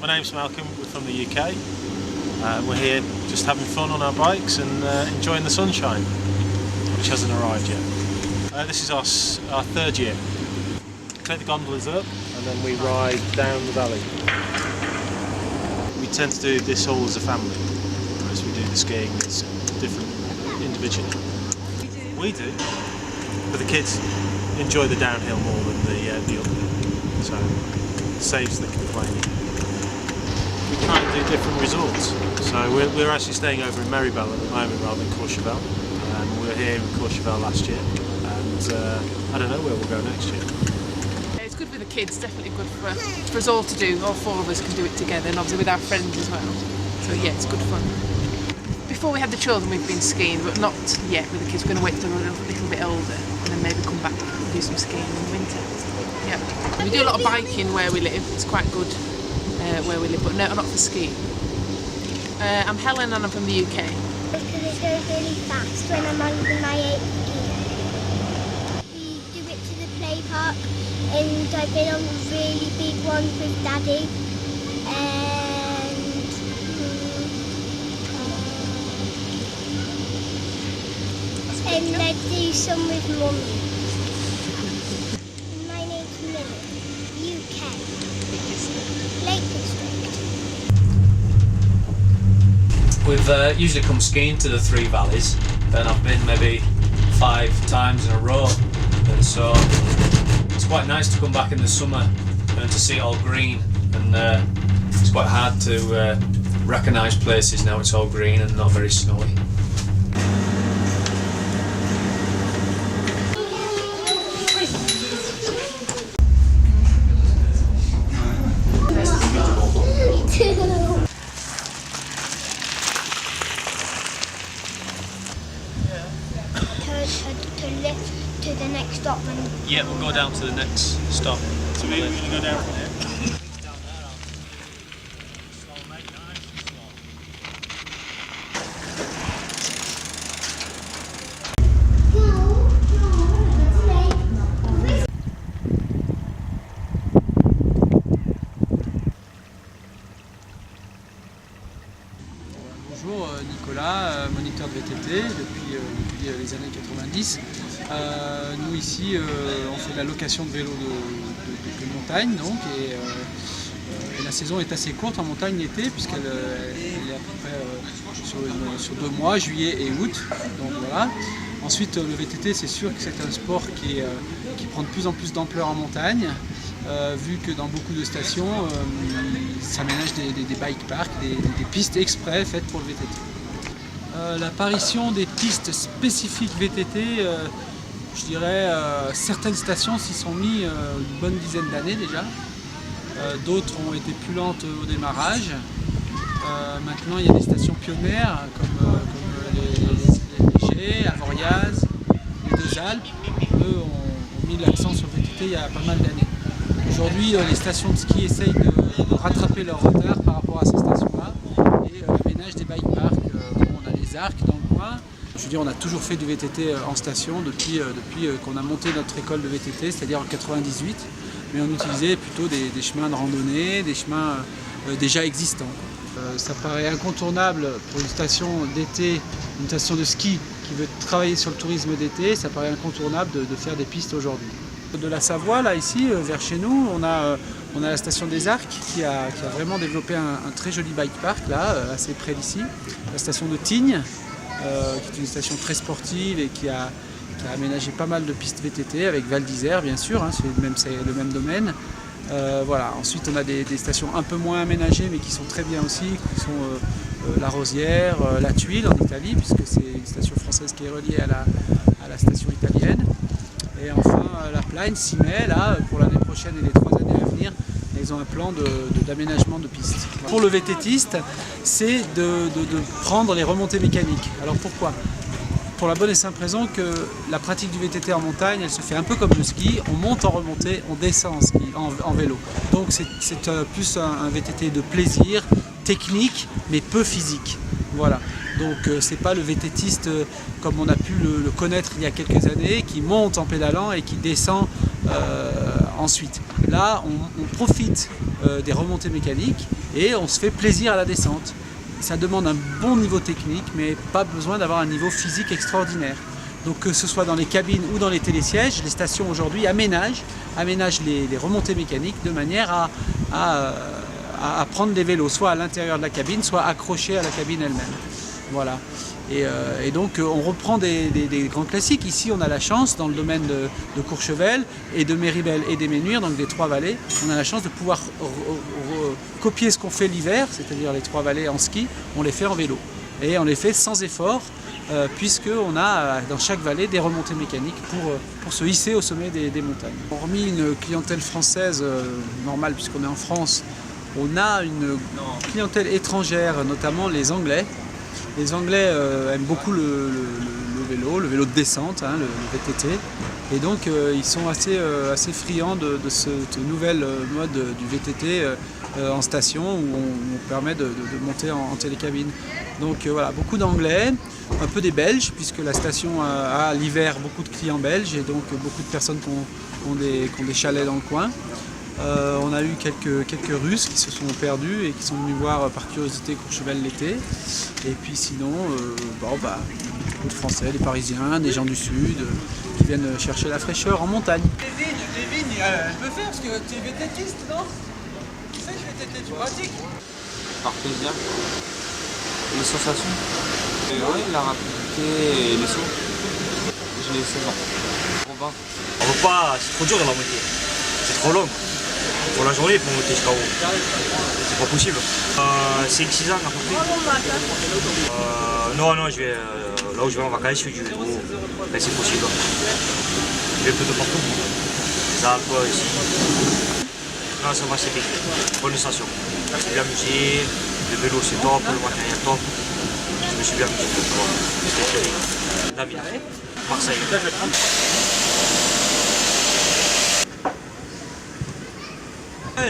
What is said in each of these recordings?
My name's Malcolm, we're from the UK. We're here just having fun on our bikes and enjoying the sunshine, which hasn't arrived yet. This is our third year. Take the gondolas up and then we ride down the valley. We tend to do this all as a family, whereas we do the skiing as different individually. We do, but the kids enjoy the downhill more than the uphill, so it saves the complaining. We try and do different resorts, so we're actually staying over in Meribel at the moment rather than Courchevel. We were here in Courchevel last year, and I don't know where we'll go next year. It's good for the kids, definitely good for us all to do. All four of us can do it together, and obviously with our friends as well. So yeah, it's good fun. Before we had the children, we've been skiing, but not yet with the kids. We're going to wait till they're a little bit older, and then maybe come back and do some skiing in the winter. Yeah, we do a lot of biking where we live. It's quite good where we live, but no, not for skiing. I'm Helen and I'm from the UK. Because it goes really fast when I'm under my 8th gear. We do it to the play park, and I've been on really big ones with Daddy. And I do some with Mummy. My name's Millie, UK, Lake District. We've usually come skiing to the Three Valleys, and I've been maybe 5 times in a row, and so it's quite nice to come back in the summer and to see it all green, and it's quite hard to recognise places now it's all green and not very snowy. To the next stop and... Yeah, we'll go down to the next stop. So we're going to go down from here. Bonjour, Nicolas, moniteur de VTT depuis les années 90. Nous ici on fait de la location de vélos de montagne donc, et la saison est assez courte en montagne l'été puisqu'elle est à peu près sur 2 mois, juillet et août. Donc, voilà. Ensuite le VTT, c'est sûr que c'est un sport qui prend de plus en plus d'ampleur en montagne. Vu que dans beaucoup de stations, s'aménagent des bike parks, des pistes exprès faites pour le VTT. L'apparition des pistes spécifiques VTT, je dirais certaines stations s'y sont mis une bonne dizaine d'années déjà. D'autres ont été plus lentes au démarrage. Maintenant il y a des stations pionnières comme les Légers, Avoriaz, les Deux Alpes. Eux ont mis l'accent sur le VTT il y a pas mal d'années. Aujourd'hui, les stations de ski essayent de rattraper leur retard par rapport à ces stations-là et aménagent des bike parks. On a les arcs dans le coin. Je veux dire, on a toujours fait du VTT en station depuis qu'on a monté notre école de VTT, c'est-à-dire en 98. Mais on utilisait plutôt des chemins de randonnée, des chemins déjà existants. Ça paraît incontournable pour une station d'été, une station de ski qui veut travailler sur le tourisme d'été, ça paraît incontournable de faire des pistes aujourd'hui. De la Savoie, là ici, vers chez nous, on a la station des Arcs qui a vraiment développé un très joli bike park, là, assez près d'ici. La station de Tignes, qui est une station très sportive et qui a aménagé pas mal de pistes VTT, avec Val d'Isère bien sûr, hein, c'est le même domaine. Voilà. Ensuite on a des stations un peu moins aménagées mais qui sont très bien aussi, qui sont La Rosière, La Tuile en Italie, puisque c'est une station française qui est reliée à la station italienne. Et enfin la Plagne s'y met là pour l'année prochaine et les 3 années à venir. Ils ont un plan d'aménagement de pistes. Pour le VTTiste, c'est de prendre les remontées mécaniques. Alors pourquoi ? Pour la bonne et simple raison que la pratique du VTT en montagne, elle se fait un peu comme le ski, on monte en remontée, on descend en ski, en vélo. Donc c'est plus un VTT de plaisir, technique, mais peu physique. Voilà. Donc c'est pas le VTTiste comme on a pu le connaître il y a quelques années, qui monte en pédalant et qui descend ensuite. Là, on profite des remontées mécaniques et on se fait plaisir à la descente. Ça demande un bon niveau technique, mais pas besoin d'avoir un niveau physique extraordinaire. Donc que ce soit dans les cabines ou dans les télésièges, les stations aujourd'hui aménagent les remontées mécaniques de manière à prendre des vélos soit à l'intérieur de la cabine, soit accrochés à la cabine elle-même. Voilà. Et donc on reprend des grands classiques. Ici on a la chance, dans le domaine de Courchevel et de Méribel et des Ménuires, donc des Trois-Vallées, on a la chance de pouvoir copier ce qu'on fait l'hiver, c'est-à-dire les Trois-Vallées en ski, on les fait en vélo. Et on les fait sans effort, puisqu'on a dans chaque vallée des remontées mécaniques pour se hisser au sommet des montagnes. Hormis une clientèle française normale, puisqu'on est en France, on a une clientèle étrangère, notamment les Anglais. Les Anglais aiment beaucoup le vélo de descente, le VTT. Et donc ils sont assez friands de cette nouvelle mode du VTT en station où on permet de monter en télécabine. Donc voilà, beaucoup d'Anglais, un peu des Belges, puisque la station a l'hiver beaucoup de clients belges et donc beaucoup de personnes qui ont des chalets dans le coin. On a eu quelques Russes qui se sont perdus et qui sont venus voir par curiosité Courchevel l'été. Et puis sinon, beaucoup de Français, des Parisiens, des gens du Sud qui viennent chercher la fraîcheur en montagne. Devine, elle peut faire parce que tu es VTTiste, non? Tu sais que je VTT, tu pratiques? Par plaisir. Les sensations. Oui, la rapidité et les sauts. J'ai 16 ans. Pour 20. On veut pas, c'est trop dur dans la montée. C'est trop long. Pour la journée, pour monter jusqu'à haut. C'est pas possible. C'est 6 ans à peu près. Non, je vais là où je vais en vacances, je fais du vélo. Ben, c'est possible. Je vais un peu de partout. Les Alpes, ici. Non, ça va, c'est bien. Bonne sensation. C'est bien amusé. Le vélo, c'est top. Le matériel, top. Je me suis bien amusé. C'était terrible. David, Marseille.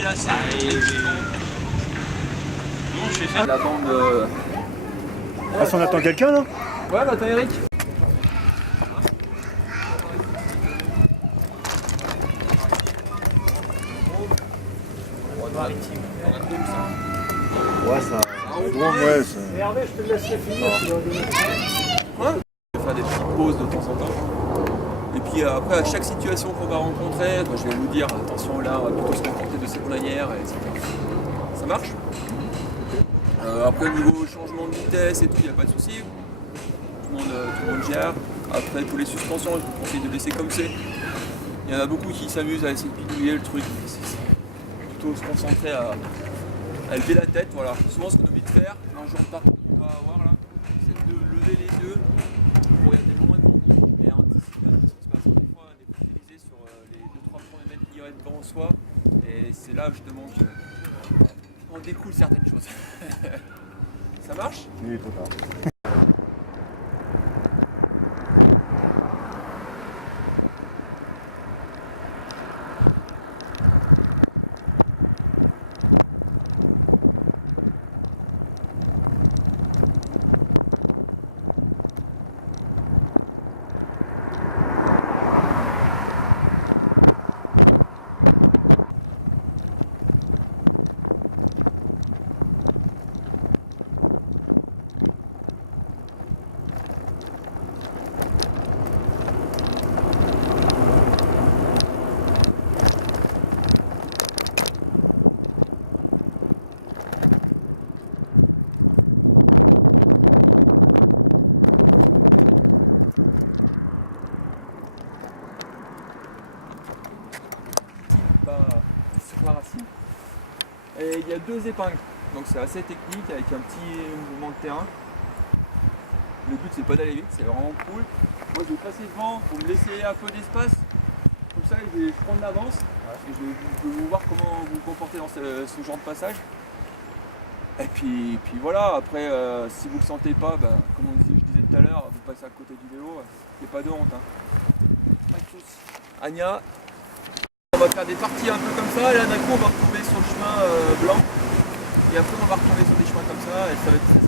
Là, ça si on attend quelqu'un là? Ouais, bah t'as Eric. Ouais, ça. Ouais, ça. Hervé, je te laisserai finir. Faire des petites pauses de temps en temps. Et puis après, à chaque situation qu'on va rencontrer, je vais vous dire attention là, on va plutôt se comporter de cette manière, etc. Ça marche. Après, au niveau changement de vitesse et tout, il n'y a pas de souci. Tout le monde gère. Après, pour les suspensions, je vous conseille de laisser comme c'est. Il y en a beaucoup qui s'amusent à essayer de bidouiller le truc. Plutôt se concentrer à lever la tête. Voilà. Souvent, ce qu'on oublie de faire, un jour par contre, on va avoir là, c'est de lever les yeux, regarder le point de vue et anticiper ce qui se passe. Parfois, des focaliser sur les 2-3 premiers mètres qui restent devant soi. Et c'est là justement qu'on découle certaines choses. Ça marche? Oui, c'est ça. Et il y a 2 épingles, donc c'est assez technique avec un petit mouvement de terrain. Le but c'est pas d'aller vite, c'est vraiment cool. Moi je vais passer devant pour me laisser un peu d'espace. Comme ça je vais prendre l'avance et je vais vous voir comment vous vous comportez dans ce genre de passage. Et puis voilà, après si vous ne le sentez pas, comme je disais tout à l'heure, vous passez à côté du vélo, il n'y a pas de honte. Pas de soucis. Anya, on va faire des parties un peu comme ça, et là d'un coup on va retomber sur le chemin blanc, et après on va retomber sur des chemins comme ça, et ça va être